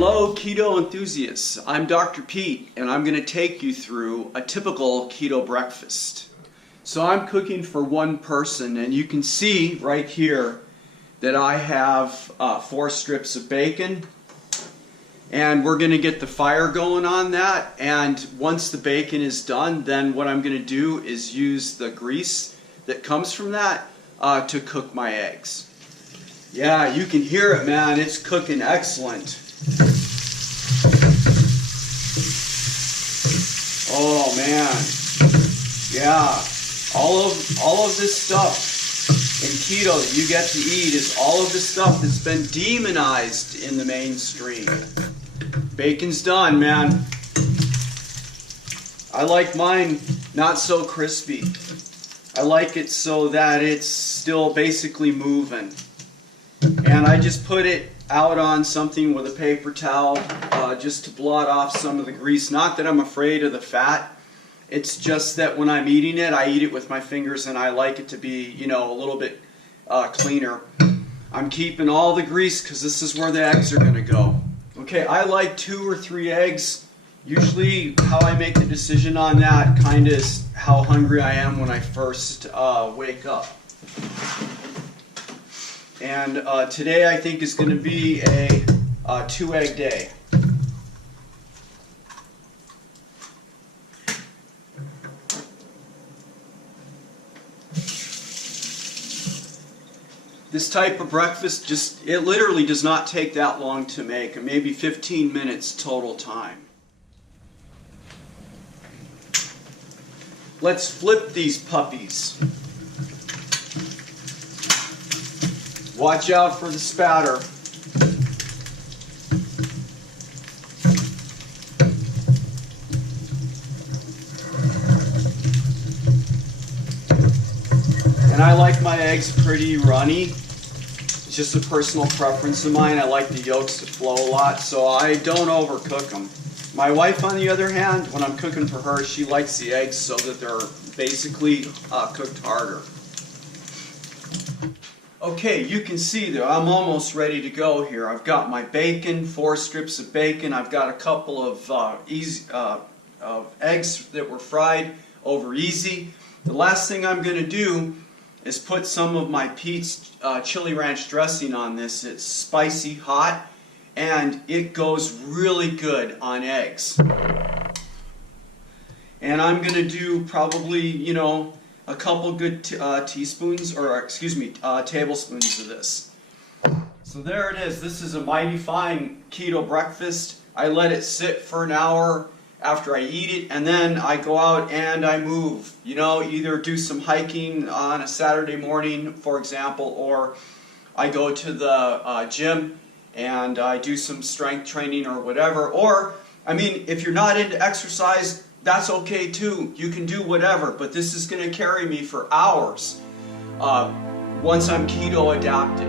Hello keto enthusiasts, I'm Dr. Pete and I'm going to take you through a typical keto breakfast. So I'm cooking for one person and you can see right here that I have 4 strips of bacon, and we're going to get the fire going on that, and once the bacon is done, then what I'm going to do is use the grease that comes from that to cook my eggs. Yeah, you can hear it, man, it's cooking excellent. Oh man, yeah, all of this stuff in keto that you get to eat is all of the stuff that's been demonized in the mainstream. Bacon's done, man. I like mine not so crispy. I like it so that it's still basically moving. And I just put it out on something with a paper towel just to blot off some of the grease. Not that I'm afraid of the fat. It's just that when I'm eating it, I eat it with my fingers and I like it to be, you know, a little bit cleaner. I'm keeping all the grease because this is where the eggs are going to go. Okay, I like 2 or 3 eggs. Usually how I make the decision on that kind of is how hungry I am when I first wake up. And today I think is going to be a 2-egg day. This type of breakfast, it literally does not take that long to make, maybe 15 minutes total time. Let's flip these puppies. Watch out for the spatter. And I like my eggs pretty runny. It's just a personal preference of mine. I like the yolks to flow a lot, so I don't overcook them. My wife, on the other hand, when I'm cooking for her, she likes the eggs so that they're basically cooked harder. Okay, you can see that I'm almost ready to go here. I've got my bacon, 4 strips of bacon. I've got a couple of eggs that were fried over easy. The last thing I'm going to do is put some of my Pete's chili ranch dressing on this. It's spicy hot and it goes really good on eggs. And I'm going to do probably, you know, a couple good tablespoons of this. So there it is. This is a mighty fine keto breakfast. I let it sit for an hour after I eat it, and then I go out and I move. You know, either do some hiking on a Saturday morning, for example, or I go to the gym and I do some strength training or whatever. Or, I mean, if you're not into exercise, that's okay too. You can do whatever, but this is going to carry me for hours once I'm keto adapted.